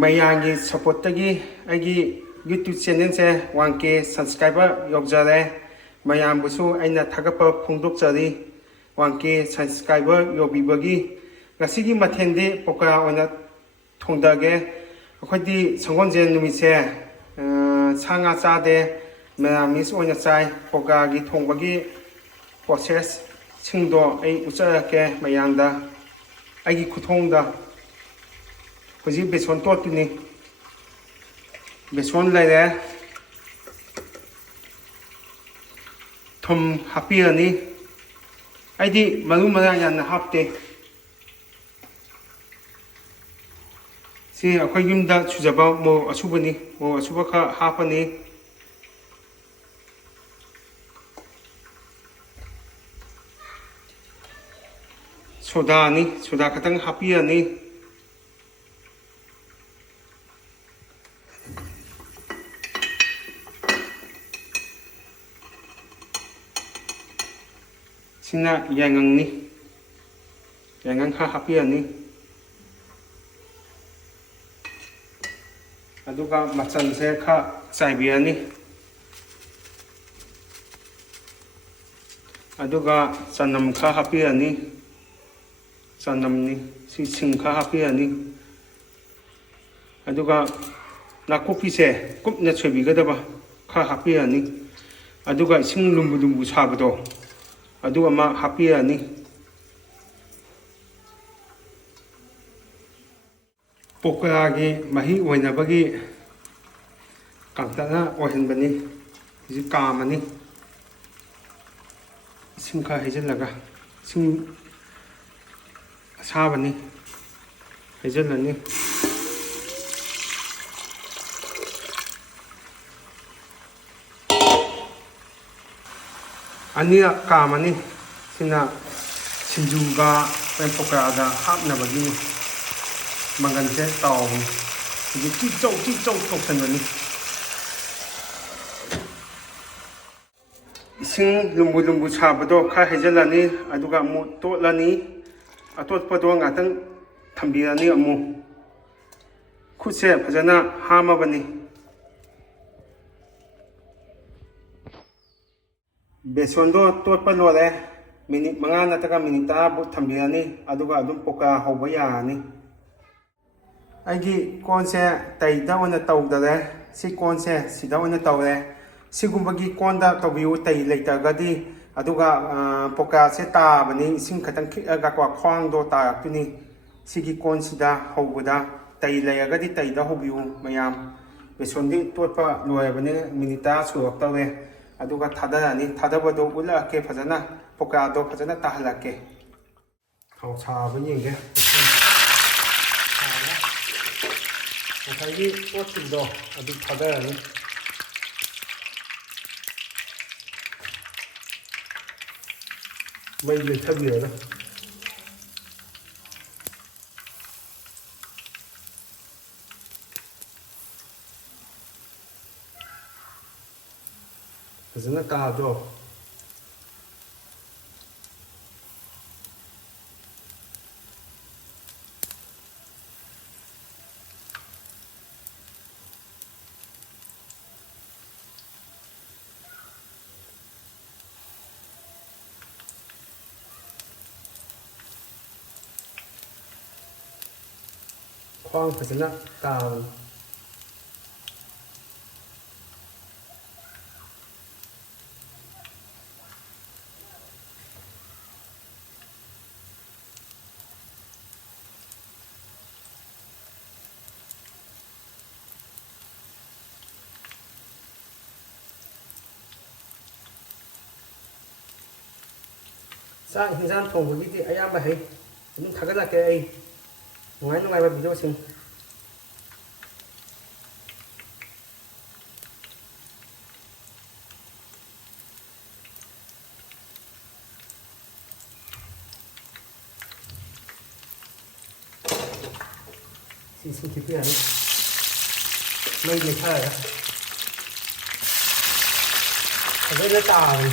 ꯃꯌꯥꯝꯒꯤ ꯁꯄꯣꯔꯠꯇꯒꯤ ꯑꯩꯒꯤ YouTube ꯆꯦꯅꯦꯜꯁꯦ 1K subscriber ꯌꯧꯖꯔꯦ ꯃꯌꯥꯝꯕꯨꯁꯨ ꯑꯩꯅ ꯊꯥꯒꯠꯄ ꯐꯣꯡꯗꯣꯛꯆꯔꯤ 1K ꯁꯕꯁꯀ꯭ꯔꯥꯏꯕꯔ ꯌꯧꯕꯤꯕꯒꯤ ꯉꯁꯤꯒꯤ ꯃꯊꯦꯜꯗꯤ ꯄꯀꯣꯔꯥ ꯑꯣꯏꯅ ꯊꯣꯡꯗꯒꯦ ꯑꯩꯈꯣꯏꯗꯤ ꯁꯒꯣꯜꯁꯦꯟ ꯅꯨꯃꯤꯠꯁꯦ ꯁꯥ ꯉꯥ ꯆꯥꯗꯦ ꯃꯦꯔꯥꯃꯤꯁ ꯑꯣꯏꯅ ꯆꯥꯏ ꯄꯀꯣꯔꯥꯒꯤ ꯊꯣꯡꯕꯒꯤ ꯄ꯭ꯔꯣꯁꯦꯁ ꯁꯤꯡꯗꯣ ꯑꯩ ꯎꯠꯆꯔꯛꯀꯦ ꯃꯌꯥꯝꯗ ꯑꯩꯒꯤ ꯈꯨꯊꯣꯡꯗ ꯍꯧꯖꯤꯛ ꯕꯦꯁꯣꯟ ꯇꯣꯠꯇꯨꯅꯤ ꯕꯦꯁꯣꯟ ꯂꯩꯔꯦ ꯊꯨꯝ ꯍꯥꯞꯄꯤꯔꯅꯤ ꯑꯩꯗꯤ ꯃꯔꯨ ꯃꯔꯥꯡ ꯌꯥꯝꯅ ꯍꯥꯞꯇꯦ ꯁꯤ ꯑꯩꯈꯣꯏ ꯌꯨꯝꯗ ꯁꯨꯖꯕ ꯃꯣꯔꯣꯛ ꯑꯁꯨꯕꯅꯤ ꯃꯣꯔꯣꯛ ꯑꯁꯨꯕ ꯈꯔ ꯍꯥꯞꯄꯅꯤ ꯁꯣꯗꯥꯅꯤ ꯁꯣꯗꯥ ꯈꯛꯇꯪ ꯍꯥꯞꯄꯤꯔꯅꯤ ꯁꯤꯅ ꯌꯥꯏꯉꯪꯅꯤ ꯌꯥꯏꯉꯪ ꯈꯔ ꯍꯥꯞꯄꯤꯔꯅꯤ ꯑꯗꯨꯒ ꯃꯆꯜꯁꯦ ꯈꯔ ꯆꯥꯏꯕꯤꯔꯅꯤ ꯑꯗꯨꯒ ꯆꯅꯝ ꯈꯔ ꯍꯥꯞꯄꯤꯔꯅꯤ ꯆꯅꯝꯅꯤ ꯁꯤ ꯁꯤꯡ ꯈꯔ ꯍꯥꯞꯄꯤꯔꯅꯤ ꯑꯗꯨꯒ ꯅꯥꯀꯨꯞꯄꯤꯁꯦ ꯀꯨꯞꯅ ꯁꯣꯏꯕꯤꯒꯗꯕ ꯈꯔ ꯍꯥꯞꯄꯤꯔꯅꯤ ꯑꯗꯨꯒ ꯏꯁꯤꯡ ꯂꯨꯝꯕꯨ ꯂꯨꯝꯕꯨ ꯁꯥꯕꯗꯣ ꯑꯗꯨ ꯑꯃ ꯍꯥꯞꯄꯤꯔꯅꯤ ꯄꯀꯣꯔꯥꯒꯤ ꯃꯍꯤ ꯑꯣꯏꯅꯕꯒꯤ ꯀꯪꯇꯛꯅ ꯑꯣꯏꯍꯟꯕꯅꯤ ꯍꯧꯖꯤꯛ ꯀꯥꯝꯃꯅꯤ ꯏꯁꯤꯡ ꯈꯔ ꯍꯩꯖꯤꯜꯂꯒ ꯏꯁꯤꯡ ꯑꯁꯥꯕꯅꯤ ꯍꯩꯖꯤꯜꯂꯅꯤ ꯑꯅꯤꯔꯛ ꯀꯥꯝꯃꯅꯤ ꯁꯤꯅ ꯁꯤꯡꯖꯨꯒ ꯄꯀꯣꯔꯥꯒ ꯍꯥꯞꯅꯕꯒꯤꯅꯤ ꯃꯪꯒꯟꯁꯦ ꯇꯥꯎꯕꯅꯤ ꯍꯧꯖꯤꯛ ꯆꯤꯛ ꯆꯧ ꯇꯧꯁꯟꯕꯅꯤ ꯏꯁꯤꯡ ꯂꯨꯝꯕꯨ ꯂꯨꯝꯕꯨ ꯁꯥꯕꯗꯣ ꯈꯔ ꯍꯩꯖꯤꯜꯂꯅꯤ ꯑꯗꯨꯒ ꯑꯃꯨꯛ ꯇꯣꯠꯂꯅꯤ ꯑꯇꯣꯠꯄꯗꯣ ꯉꯥꯛꯇꯪ ꯊꯝꯕꯤꯔꯅꯤ ꯑꯃꯨꯛ ꯈꯨꯠꯁꯦ ꯐꯖꯅ ꯍꯥꯝꯃꯕꯅꯤ ꯕꯦꯁꯣꯟꯗꯣ ꯇꯣꯠꯄ ꯂꯣꯏꯔꯦ ꯃꯤꯅꯤꯠ 5 ꯅꯠꯇ꯭ꯔꯒ ꯃꯤꯅꯤꯠ 10 ꯊꯝꯕꯤꯔꯅꯤ ꯑꯗꯨꯒ ꯑꯗꯨꯝ ꯄꯀꯣꯔꯥ ꯍꯧꯕ ꯌꯥꯔꯅꯤ ꯑꯩꯒꯤ ꯀꯣꯟꯁꯦ ꯇꯩꯗ ꯑꯣꯏꯅ ꯇꯧꯗꯔꯦ ꯁꯤ ꯀꯣꯟꯁꯦ ꯁꯤꯗ ꯑꯣꯏꯅ ꯇꯧꯔꯦ ꯁꯤꯒꯨꯝꯕꯒꯤ ꯀꯣꯟꯗ ꯇꯧꯕꯤꯌꯨ ꯇꯩ ꯂꯩꯇ꯭ꯔꯒꯗꯤ ꯑꯗꯨꯒ ꯄꯀꯣꯔꯥꯁꯦ ꯇꯥꯕꯅꯤ ꯏꯁꯤꯡ ꯈꯤꯇꯪ ꯈꯤꯛꯑꯒ ꯈ꯭ꯋꯥꯡꯗꯣ ꯇꯥꯔꯛꯇꯣꯏꯅꯤ ꯁꯤꯒꯤ ꯀꯣꯟꯁꯤꯗ ꯍꯧꯕꯗ ꯇꯩ ꯂꯩꯔꯒꯗꯤ ꯇꯩꯗ ꯍꯧꯕꯤꯌꯨ ꯃꯌꯥꯝ ꯕꯦꯁꯣꯟꯗꯤ ꯇꯣꯠꯄ ꯂꯣꯏꯔꯕꯅꯤ ꯃꯤꯅꯤꯠ 10 ꯁꯨꯔꯛꯇꯧꯔꯦ ꯑꯗꯨꯒ ꯊꯥꯗꯔꯅꯤ ꯊꯥꯗꯕꯗꯣ ꯎꯠꯂꯛꯀꯦ ꯐꯖꯅ ꯄꯀꯣꯔꯥꯗꯣ ꯐꯖꯅ ꯇꯥꯍꯜꯂꯛꯀꯦ ꯊꯥꯎ ꯁꯥꯕ ꯌꯦꯡꯒꯦ ꯉꯁꯥꯏꯒꯤ ꯇꯣꯠꯈꯤꯕꯗꯣ ꯑꯗꯨ ꯊꯥꯗꯔꯅꯤ ꯃꯩ ꯂꯩꯊꯕꯤꯔꯒ ꯐꯖꯅ ꯀꯥꯗ꯭ꯔꯣ ꯈ꯭ꯋꯥꯡ ꯐꯖꯅ ꯇꯥꯕꯅꯤ ꯆꯥꯛ ꯌꯦꯟꯁꯥꯡ ꯊꯣꯡꯕꯒꯤꯗꯤ ꯑꯌꯥꯝꯕ ꯍꯩ ꯑꯗꯨꯝ ꯊꯥꯒꯠꯂꯛꯀꯦ ꯑꯩ ꯅꯨꯡꯉꯥꯏꯕ ꯚꯤꯗꯤꯑꯣꯁꯤꯡ ꯏꯁꯤꯡ ꯈꯤꯛꯄꯤꯔꯅꯤ ꯃꯩ ꯂꯩꯊꯔꯒ ꯐꯖꯅ ꯇꯥꯕꯅꯤ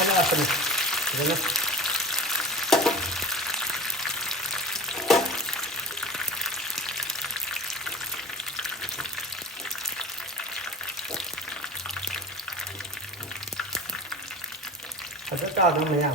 ꯈꯜꯂꯛꯄꯅꯤ fazana fazana tado maya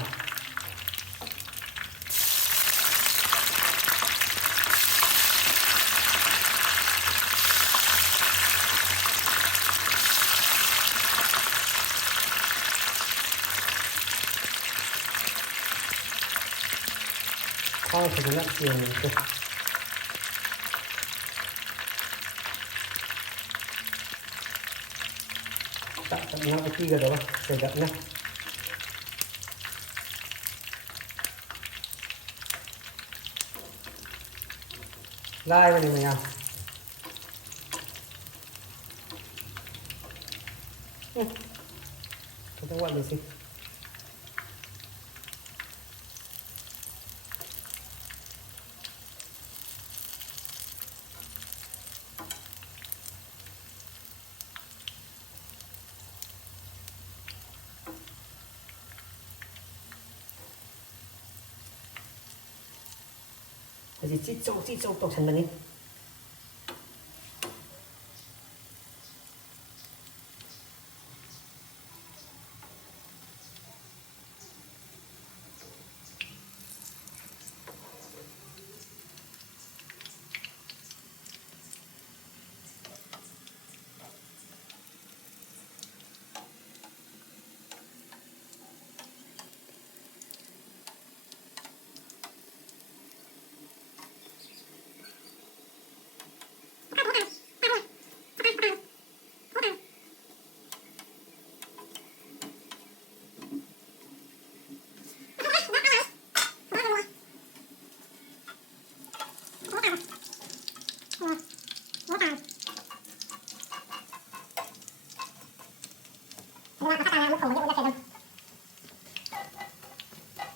khoang fazana chieng ko tak na uti ga dawa sedak na lai ba ni maya kita buat ni sih thì chít sâu tộc thành mình đi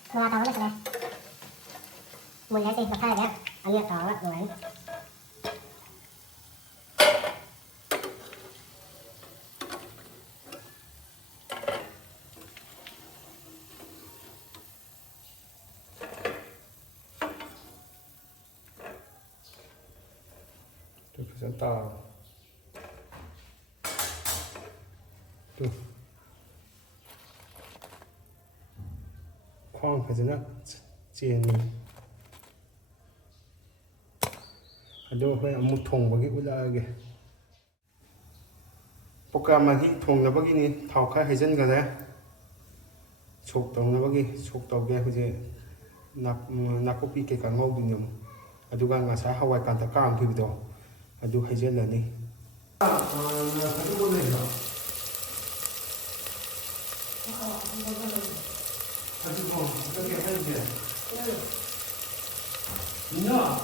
Mula tahu lah mulai sih pakai ya, anya tahu lah mulai. Tuh bisa tahu. Tuh. khoang fazana chieng ado hoi amu thongba gi ulage poka ma gi thongna bagi ni thau kha hejan ga le chok tong na bagi chok to ge hu je nakopi ke ka ngau du nyam adu ga nga sa hawai kan ta kam ki do adu hejan la ni adu bo le na aduh, kita lihat aja. Nina.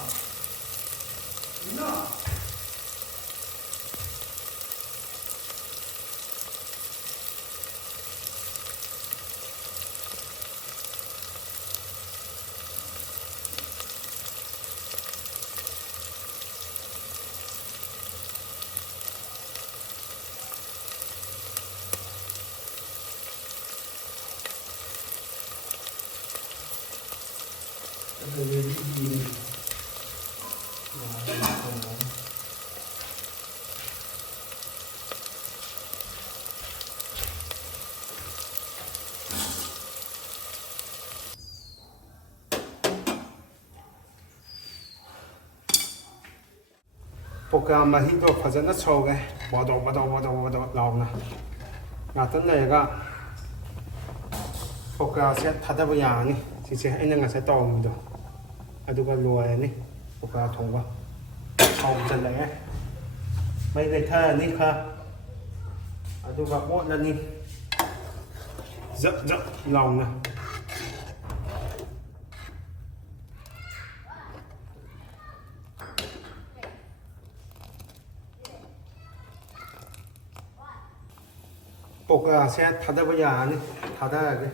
Poka mahi do fazana choge bodo launa ngatan lega poka se thadaba yani sise aina nga se tawmido aduga loani poka thongba chau chalae mai dai tha ni kha aduga botlani zap launa poka se thadaba yani thadage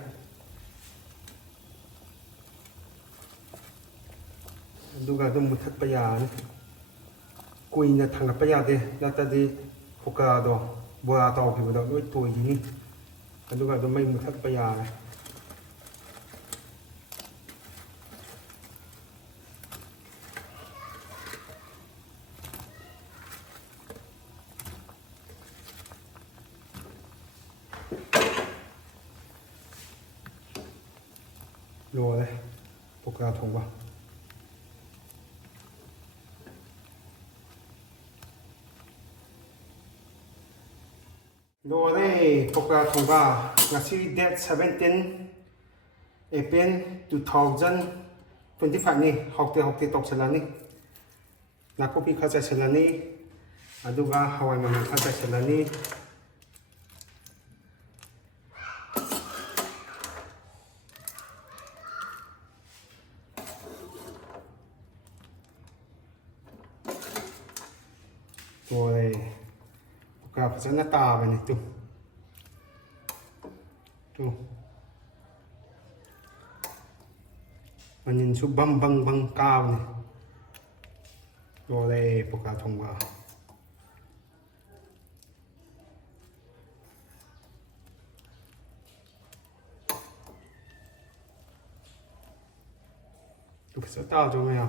aduga dum muthatpa yani kuina thangapa yade natadi poka do bua taw ki do loi toy ni aduga dum mai muthatpa yani rồi Pakora Thongba rồi Pakora Thongba ngasi date 17 April 2025 ni haote tok chalani nakopi khacha chalani aduga hawai manam khacha chalani rồi Pakora fazana taba ni tu manin su bang cao này rồi đây Pakora Thongba tôi phải sợ tao cho mày à